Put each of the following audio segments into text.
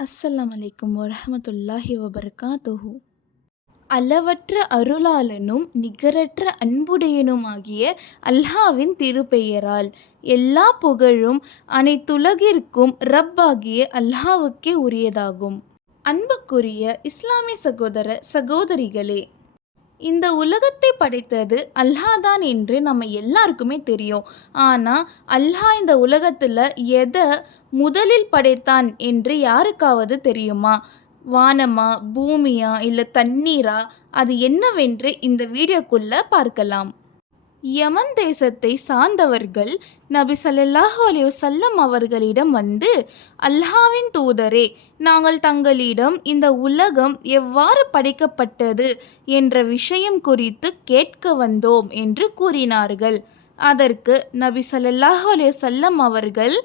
அஸ்ஸலாம் அலைக்கும் வரஹமத்துல்லாஹி வபரகாத்துஹு. அளவற்ற அருளாளனும் நிகரற்ற அன்புடையனுமாகிய அல்லாவின் திருப்பெயரால் எல்லா புகழும் அனைத்துலகிற்கும் ரப்பாகிய அல்லாவுக்கே உரியதாகும். அன்புக்குரிய இஸ்லாமிய சகோதர சகோதரிகளே இந்த உலகத்தை படைத்தது அல்லாஹ் தான் என்று நம்ம எல்லாருக்குமே தெரியும். ஆனால் அல்லாஹ் இந்த உலகத்தில் எதை முதலில் படைத்தான் என்று யாருக்காவது தெரியுமா? வானமா பூமியா இல்லை தண்ணீரா? அது என்னவென்று இந்த வீடியோக்குள்ளே பார்க்கலாம். யமன் தேசத்தை சார்ந்தவர்கள் நபி சல்லாஹூ அலைஹி அவர்களிடம் வந்து அல்லாவின் தூதரே நாங்கள் தங்களிடம் இந்த உலகம் எவ்வாறு படைக்கப்பட்டது என்ற விஷயம் குறித்து கேட்க வந்தோம் என்று கூறினார்கள். அதற்கு நபி சல்லாஹூ அலைஹி அவர்கள்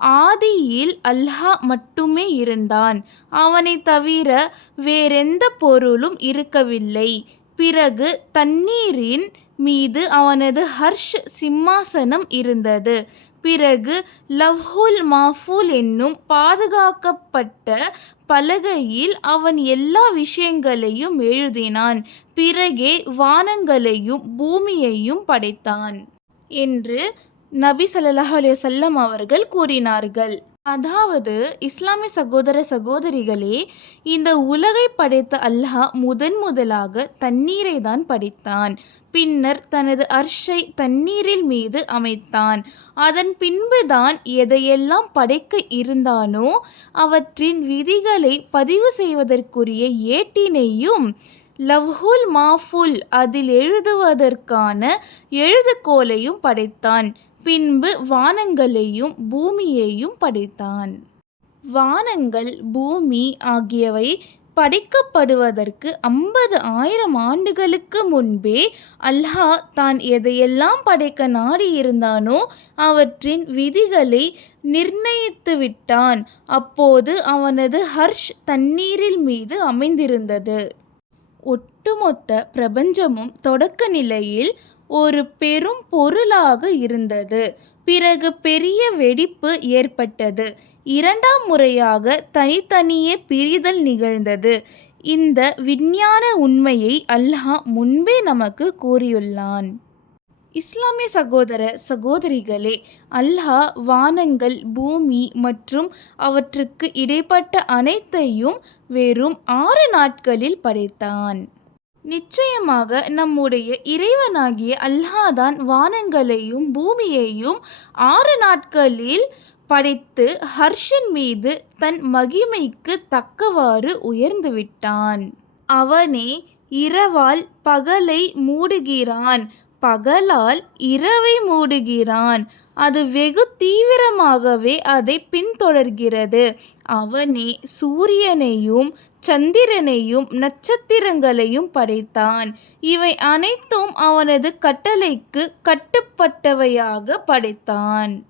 ஆதியில் அல்லாஹ் மட்டுமே இருந்தான். அவனை தவிர வேறெந்த பொருளும் இருக்கவில்லை. பிறகு தண்ணீரின் மீது அவனது ஹர்ஷ் சிம்மாசனம் இருந்தது. பிறகு லவ்ஹுல் மாஃபூல் என்னும் பாதுகாக்கப்பட்ட பலகையில் அவன் எல்லா விஷயங்களையும் எழுதினான். பிறகே வானங்களையும் பூமியையும் படைத்தான். என்று நபி சல்லாஹ் அலைஹி அவர்கள் கூறினார்கள். அதாவது இஸ்லாமிய சகோதர சகோதரிகளே இந்த உலகை படைத்த அல்லாஹ் முதன் முதலாக தண்ணீரை தான் படைத்தான். பின்னர் தனது அர்ஷை தண்ணீரில் மீது அமைத்தான். அதன் பின்புதான் எதையெல்லாம் படைக்க இருந்தானோ அவற்றின் விதிகளை பதிவு செய்வதற்குரிய ஏட்டினையும் லவ்ஹுல் மாஃபுல் அதில் எழுதுவதற்கான எழுதுகோலையும் படைத்தான். பின்பு வானங்களையும் பூமியையும் படைத்தான். வானங்கள் பூமி ஆகியவை படைக்கப்படுவதற்கு ஐம்பது ஆயிரம் ஆண்டுகளுக்கு முன்பே அல்லாஹ் தான் எதையெல்லாம் படைக்க நாடி இருந்தானோ அவற்றின் விதிகளை நிர்ணயித்து விட்டான். அப்போது அவனது ஹர்ஷ் தண்ணீரில் மீது அமைந்திருந்தது. ஒட்டுமொத்த பிரபஞ்சமும் தொடக்க நிலையில் ஒரு பெரும் பொருளாக இருந்தது. பிறகு பெரிய வெடிப்பு ஏற்பட்டது. இரண்டாம் முறையாக தனித்தனியே பிரிதல் நிகழ்ந்தது. இந்த விஞ்ஞான உண்மையை அல்லாஹ் முன்பே நமக்கு கூறியுள்ளான். இஸ்லாமிய சகோதர சகோதரிகளே அல்லாஹ் வானங்கள் பூமி மற்றும் அவற்றுக்கு இடைப்பட்ட அனைத்தையும் வெறும் ஆறு நாட்களில் படைத்தான். நிச்சயமாக நம்முடைய இறைவனாகிய அல்லாதான் வானங்களையும் பூமியையும் ஆறு நாட்களில் படைத்து ஹர்ஷின் மீது தன் மகிமைக்கு தக்கவாறு உயர்ந்துவிட்டான் அவனே இரவால் பகலை மூடுகிறான். பகலால் இரவை மூடுகிறான். அது வெகு தீவிரமாகவே அதை பின்தொடர்கிறது. அவனே சூரியனையும் சந்திரனையும் நட்சத்திரங்களையும் படைத்தான். இவை அனைத்தும் அவனது கட்டளைக்கு கட்டுப்பட்டவையாக படைத்தான்.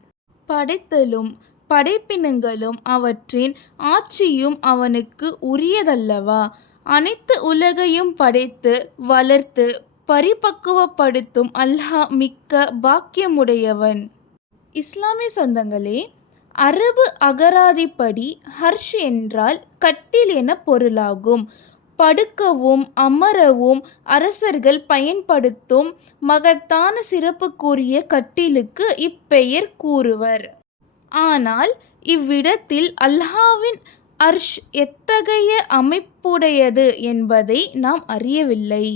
படைத்தலும் படைப்பினங்களும் அவற்றின் ஆட்சியும் அவனுக்கு உரியதல்லவா? அனைத்து உலகையும் படைத்து வளர்த்து பரிபக்குவப்படுத்தும் அல்லாஹ் மிக்க பாக்கியமுடையவன். இஸ்லாமிய சொந்தங்களே அரபு அகராதிப்படி ஹர்ஷ் என்றால் கட்டில் என பொருளாகும். படுக்கவும் அமரவும் அரசர்கள் பயன்படுத்தும் மகத்தான சிறப்புக்குரிய கட்டிலுக்கு இப்பெயர் கூறுவர். ஆனால் இவ்விடத்தில் அல்ஹாவின் அர்ஷ் எத்தகைய அமைப்புடையது என்பதை நாம் அறியவில்லை.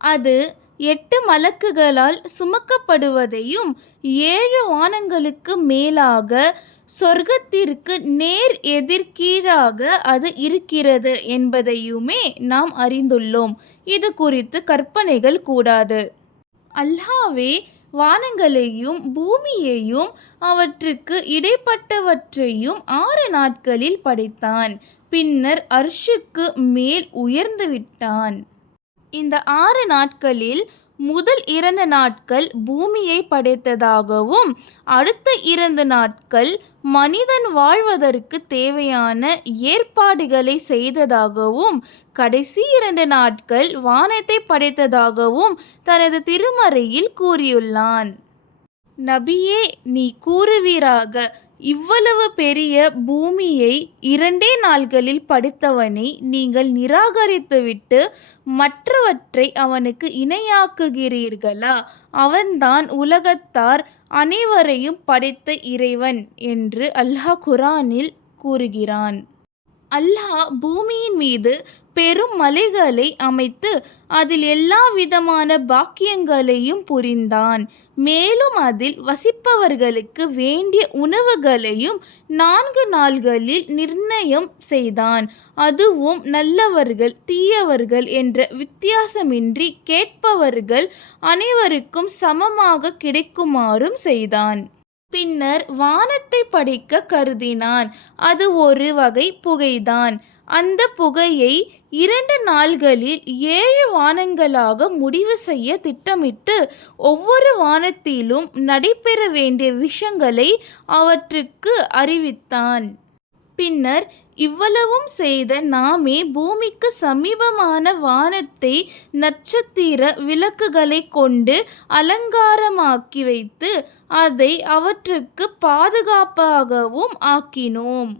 அது எட்டு மலக்குகளால் சுமக்கப்படுவதையும் ஏழு வானங்களுக்கு மேலாக சொர்க்கத்திற்கு நேர் எதிர்கீழாக அது இருக்கிறது என்பதையுமே நாம் அறிந்துள்ளோம். இது குறித்து கற்பனைகள் கூடாது. அல்லாவே வானங்களையும் பூமியையும் அவற்றுக்கு இடைப்பட்டவற்றையும் ஆறு நாட்களில் படைத்தான். பின்னர் அர்ஷுக்கு மேல் உயர்ந்து விட்டான் இந்த ஆறு நாட்களில் முதல் இரண்டு நாட்கள் பூமியை படைத்ததாகவும் அடுத்த இரண்டு நாட்கள் மனிதன் வாழ்வதற்கு தேவையான ஏற்பாடுகளை செய்ததாகவும் கடைசி இரண்டு நாட்கள் வானத்தை படைத்ததாகவும் தனது திருமறையில் கூறியுள்ளான். நபியே நீ கூறுவீராக. இவ்வளவு பெரிய பூமியை இரண்டே நாள்களில் படைத்தவனை நீங்கள் நிராகரித்துவிட்டு மற்றவற்றை அவனுக்கு இணையாக்குகிறீர்களா? அவன்தான் உலகத்தார் அனைவரையும் படைத்த இறைவன் என்று அல்லாஹ் குரானில் கூறுகிறான். அல்லாஹ் பூமியின் மீது பெரும் மலைகளை அமைத்து அதில் எல்லா விதமான பாக்கியங்களையும் புரிந்தான். மேலும் அதில் வசிப்பவர்களுக்கு வேண்டிய உணவுகளையும் நான்கு நாள்களில் நிர்ணயம் செய்தான். அதுவும் நல்லவர்கள் தீயவர்கள் என்ற வித்தியாசமின்றி கேட்பவர்கள் அனைவருக்கும் சமமாக கிடைக்குமாறும் செய்தான். பின்னர் வானத்தை படைக்க கருதினான். அது ஒரு வகை புகைதான். அந்த புகையை இரண்டு நாள்களில் ஏழு வானங்களாக முடிவு செய்ய திட்டமிட்டு ஒவ்வொரு வானத்திலும் நடைபெற வேண்டிய விஷயங்களை அவற்றுக்கு அறிவித்தான். பின்னர் இவ்வளவும் செய்த நாமே பூமிக்கு சமீபமான வானத்தை நட்சத்திர விளக்குகளை கொண்டு அலங்காரமாக்கி வைத்து அதை அவற்றுக்கு பாதுகாப்பாகவும் ஆக்கினோம்.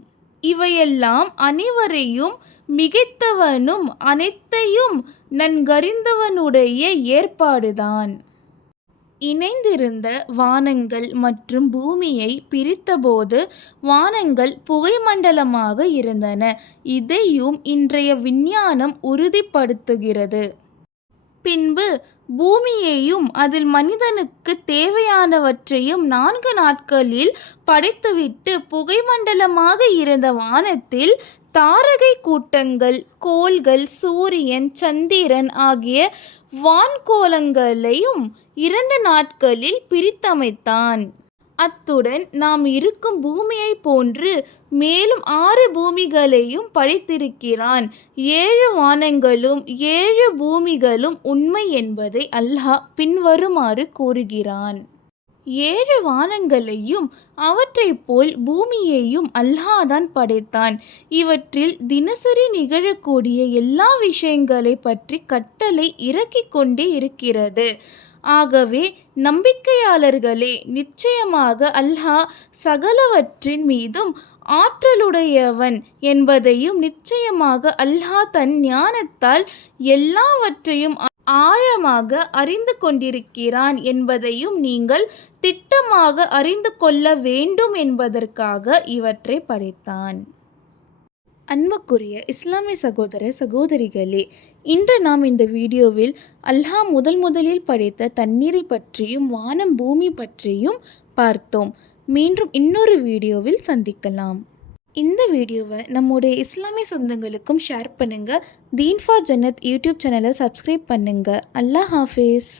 இவையெல்லாம் அனைவரையும் மிகைத்தவனும் அனைத்தையும் நன்கறிந்தவனுடைய ஏற்பாடுதான். இணைந்திருந்த வானங்கள் மற்றும் பூமியை பிரித்தபோது வானங்கள் புகைமண்டலமாக இருந்தன. இதையும் இன்றைய விஞ்ஞானம் உறுதிப்படுத்துகிறது. பின்பு பூமியையும் அதில் மனிதனுக்கு தேவையானவற்றையும் நான்கு நாட்களில் படைத்துவிட்டு புகைமண்டலமாக இருந்த வானத்தில் தாரகை கூட்டங்கள் கோள்கள் சூரியன் சந்திரன் ஆகிய வான்கோளங்களையும் இரண்டு நாட்களில் பிரித்தமைத்தான். அத்துடன் நாம் இருக்கும் பூமியைப் போன்று மேலும் ஆறு பூமிகளையும் படைத்திருக்கிறான். ஏழு வானங்களும் ஏழு பூமிகளும் உண்மை என்பதை அல்லாஹ் பின்வருமாறு கூறுகிறான். ஏழு வானங்களையும் அவற்றைப் போல் பூமியையும் அல்லாதான் படைத்தான். இவற்றில் தினசரி நிகழக்கூடிய எல்லா விஷயங்களை பற்றி கட்டளை இறக்கிக் கொண்டே இருக்கிறது. ஆகவே நம்பிக்கையாளர்களே நிச்சயமாக அல்லாஹ் சகலவற்றின் மீதும் ஆற்றலுடையவன் என்பதையும் நிச்சயமாக அல்லாஹ் தன் ஞானத்தால் எல்லாவற்றையும் ஆழமாக அறிந்து கொண்டிருக்கிறான் என்பதையும் நீங்கள் திட்டமாக அறிந்து கொள்ள வேண்டும் என்பதற்காக இவற்றை படைத்தான். அன்புக்குரிய இஸ்லாமிய சகோதர சகோதரிகளே இன்று நாம் இந்த வீடியோவில் அல்லாஹ் முதல் முதலில் படைத்த தண்ணீரை பற்றியும் வானம் பூமி பற்றியும் பார்த்தோம். மீண்டும் இன்னொரு வீடியோவில் சந்திக்கலாம். இந்த வீடியோவை நம்முடைய இஸ்லாமிய சொந்தங்களுக்கும் ஷேர் பண்ணுங்கள் தீன்ஃபா ஜன்னத் யூடியூப் சேனலை சப்ஸ்கிரைப் பண்ணுங்கள் அல்லாஹ் ஹாஃபீஸ்.